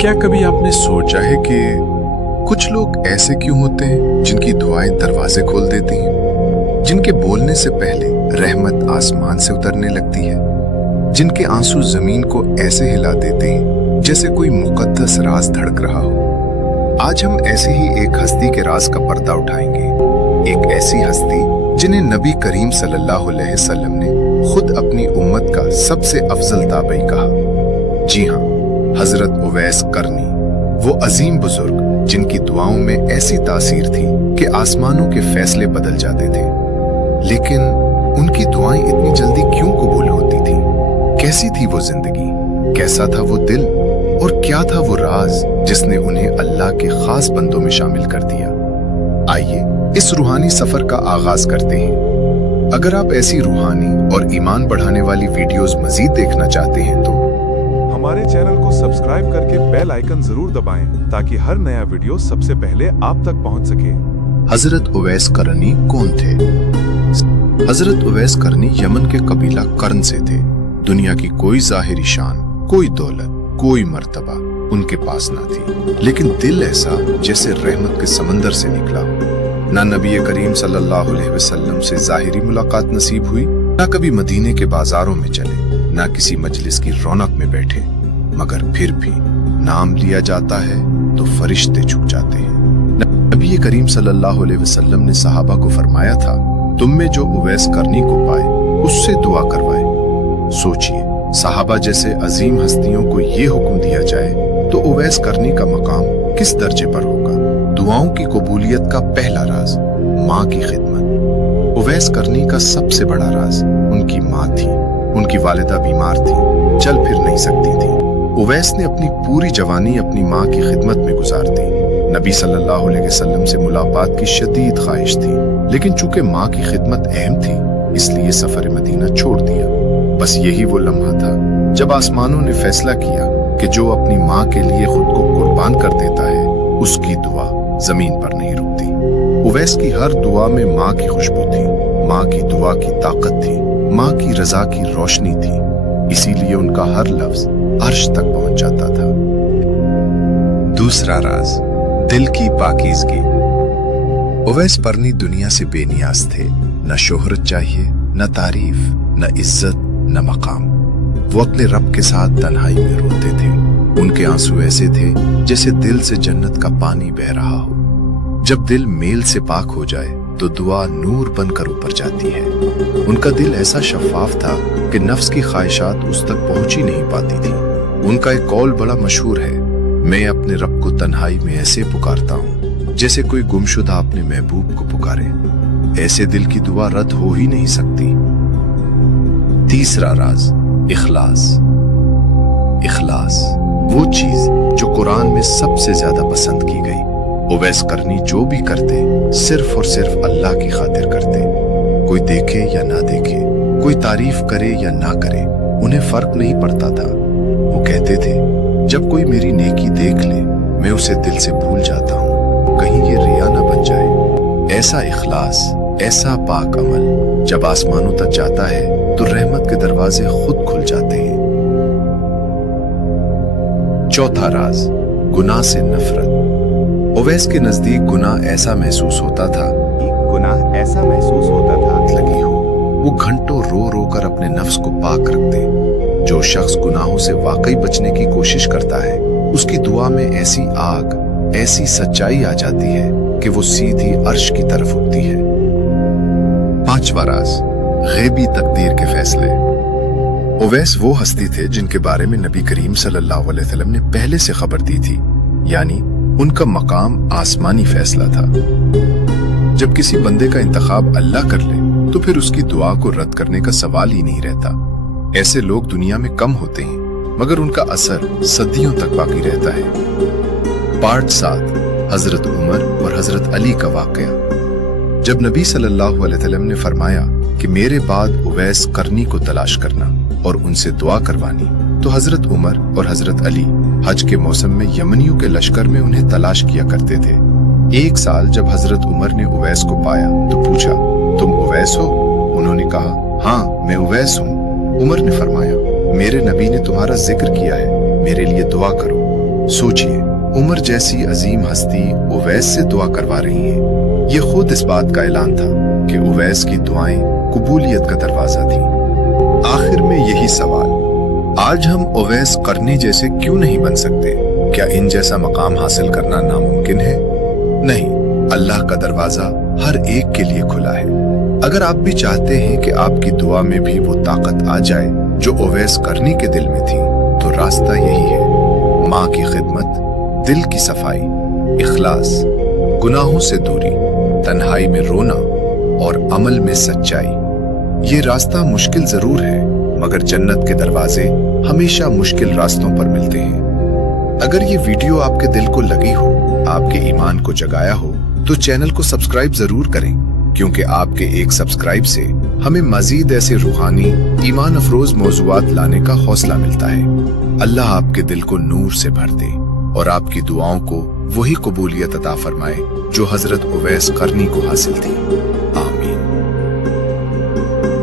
क्या कभी आपने सोचा है कि कुछ लोग ऐसे क्यों होते हैं जिनकी दुआएं दरवाजे खोल देती हैं, जिनके बोलने से पहले रहमत आसमान से उतरने लगती है, जिनके आंसू जमीन को ऐसे हिला देते हैं जैसे कोई मुकद्दस राज धड़क रहा हो। आज हम ऐसे ही एक हस्ती के राज का पर्दा उठाएंगे, एक ऐसी हस्ती जिन्हें नबी करीम सल्लल्लाहु अलैहि वसल्लम ने खुद अपनी उम्मत का सबसे अफजल ताबई कहा। जी हाँ, हजरत उवैस करनी, वो अजीम बुजुर्ग जिनकी दुआओं में ऐसी तासीर थी कि आसमानों के फैसले बदल जाते थे। लेकिन उनकी दुआएं इतनी जल्दी क्यों कबूल होती थी? कैसी थी वो जिंदगी, कैसा था वो दिल, और क्या था वो राज जिसने उन्हें अल्लाह के खास बंदों में शामिल कर दिया? आइए इस रूहानी सफर का आगाज करते हैं। अगर आप ऐसी रूहानी और ईमान बढ़ाने वाली वीडियोस मजीद देखना चाहते हैं तो हमारे चैनल को सब्सक्राइब करके बेल आइकन जरूर दबाएं ताकि हर नया वीडियो सबसे पहले आप तक पहुंच सके। हजरत उवैस करनी कौन थे? हजरत उवैस करनी यमन के कबीला कर्न से थे। दुनिया की कोई जाहिरी शान, कोई दौलत, कोई मर्तबा उनके पास ना थी, लेकिन दिल ऐसा जैसे रहमत के समंदर से निकला। ना नबी करीम सल्लल्लाहु अलैहि वसल्लम से जाहिरी मुलाकात नसीब हुई, ना कभी मदीने के बाजारों में चले, ना किसी मजलिस की रौनक में बैठे, मगर फिर भी नाम लिया जाता है तो फरिश्ते झुक जाते हैं। नबी करीम सल्लल्लाहु अलैहि वसल्लम ने सहाबा को फरमाया था, तुम में जो उवैस करनी को पाए उससे दुआ करवाए। सोचिए, सहाबा जैसे अजीम हस्तियों को ये हुक्म दिया जाए तो उवैस करनी का मकाम किस दर्जे पर होगा? दुआओं की कबूलियत का पहला राज माँ की खिदमत। उवैस करनी का सबसे बड़ा राज उनकी माँ थी। उनकी वालिदा बीमार थी, चल फिर नहीं सकती थी। उवैस ने अपनी पूरी जवानी अपनी माँ की खिदमत में गुजार दी। नबी सल्लल्लाहु अलैहि वसल्लम से मुलाकात की शदीद ख्वाहिश थी, लेकिन चूंकि माँ की खिदमत अहम थी इसलिए सफर मदीना छोड़ दिया। बस यही वो लम्हा था जब आसमानों ने फैसला किया कि जो अपनी माँ के लिए खुद को कुर्बान कर देता है उसकी दुआ जमीन पर नहीं रुकती। उवैस की हर दुआ में माँ की खुशबू थी, माँ की दुआ की ताकत थी, माँ की रजा की रोशनी थी, इसीलिए उनका हर लफ्ज अर्श तक पहुंच जाता था। दूसरा राज, दिल की पाकीज़गी। उवैस करनी दुनिया से बेनियाज थे। न शोहरत चाहिए, न तारीफ, न इज्जत, न मकाम। वो अपने रब के साथ तन्हाई में रोते थे। उनके आंसू ऐसे थे जैसे दिल से जन्नत का पानी बह रहा हो। जब दिल मेल से पाक हो जाए तो दुआ नूर बनकर ऊपर जाती है। उनका दिल ऐसा शफाफ था कि नफ्स की ख्वाहिशात उस तक पहुंच ही नहीं पाती थी। उनका एक कौल बड़ा मशहूर है, मैं अपने रब को तन्हाई में ऐसे पुकारता हूँ जैसे कोई गुमशुदा अपने महबूब को पुकारे। ऐसे दिल की दुआ रद्द हो ही नहीं सकती। तीसरा राज, इखलास। इखलास वो चीज जो कुरान में सबसे ज्यादा पसंद की गई। उवैस करनी जो भी करते सिर्फ और सिर्फ अल्लाह की खातिर करते। कोई देखे या ना देखे, कोई तारीफ करे या ना करे, उन्हें फर्क नहीं पड़ता था। वो कहते थे, जब कोई मेरी नेकी देख ले मैं उसे दिल से भूल जाता हूँ, कहीं ये रिया ना बन जाए। ऐसा इखलास, ऐसा पाक अमल जब आसमानों तक जाता है तो रहमत के दरवाजे खुद खुल जाते हैं। चौथा राज, गुनाह से नफरत। उवैस के नजदीक गुनाह ऐसा महसूस होता था लगी हो। वो घंटों रो रो कर अपने नफ्स को पाक रखते। जो शख्स गुनाहों से वाकई बचने की कोशिश करता है उसकी दुआ में ऐसी आग, ऐसी सच्चाई आ जाती है कि वो सीधी अर्श की तरफ उठती है। पांचवा राज, गैबी तकदीर के फैसले। उवैस वो हस्ती थे जिनके बारे में नबी करीम सल्लल्लाहु अलैहि वसल्लम ने पहले से खबर दी थी, यानी उनका मकाम आसमानी फैसला था। जब किसी बंदे का इंतखाब अल्लाह कर ले तो फिर उसकी दुआ को रद्द करने का सवाल ही नहीं रहता। ऐसे लोग दुनिया में कम होते हैं मगर उनका असर सदियों तक बाकी रहता है। पार्ट 7, हजरत उमर और हजरत अली का वाकया। जब नबी सल्लल्लाहु अलैहि वसल्लम ने फरमाया कि मेरे बाद उवैस करनी को तलाश करना और उनसे दुआ करवानी, तो हजरत उमर और हजरत अली हज के मौसम में यमनियों के लश्कर में उन्हें तलाश किया करते थे। एक साल जब हजरत उमर ने उवैस को पाया तो पूछा, तुम उवैस हो? उन्होंने कहा, हाँ मैं उवैस हूँ। उमर ने फरमाया, मेरे नबी ने तुम्हारा जिक्र किया है, मेरे लिए दुआ करो। सोचिए, उमर जैसी अजीम हस्ती उवैस से दुआ करवा रही है। ये खुद इस बात का ऐलान था कि उवैस की दुआएं कबूलियत का दरवाजा थी। आखिर में यही सवाल, आज हम उवैस करनी जैसे क्यों नहीं बन सकते? क्या इन जैसा मकाम हासिल करना नामुमकिन है? नहीं, अल्लाह का दरवाजा हर एक के लिए खुला है। अगर आप भी चाहते हैं कि आपकी दुआ में भी वो ताकत आ जाए जो उवैस करनी के दिल में थी, तो रास्ता यही है, माँ की खिदमत, दिल की सफाई, इखलास, गुनाहों से दूरी, तन्हाई में रोना और अमल में सच्चाई। ये रास्ता मुश्किल जरूर है, मगर जन्नत के दरवाजे हमेशा मुश्किल रास्तों पर मिलते हैं। अगर ये वीडियो आपके दिल को लगी हो, आपके ईमान को जगाया हो, तो चैनल को सब्सक्राइब जरूर करें, क्योंकि आपके एक सब्सक्राइब से हमें मजीद ऐसे रूहानी ईमान अफरोज मौज़ूआत लाने का हौसला मिलता है। अल्लाह आपके दिल को नूर से भर दे और आपकी दुआओं को वही कबूलियत अता फरमाए जो हजरत उवैस करनी को हासिल थी।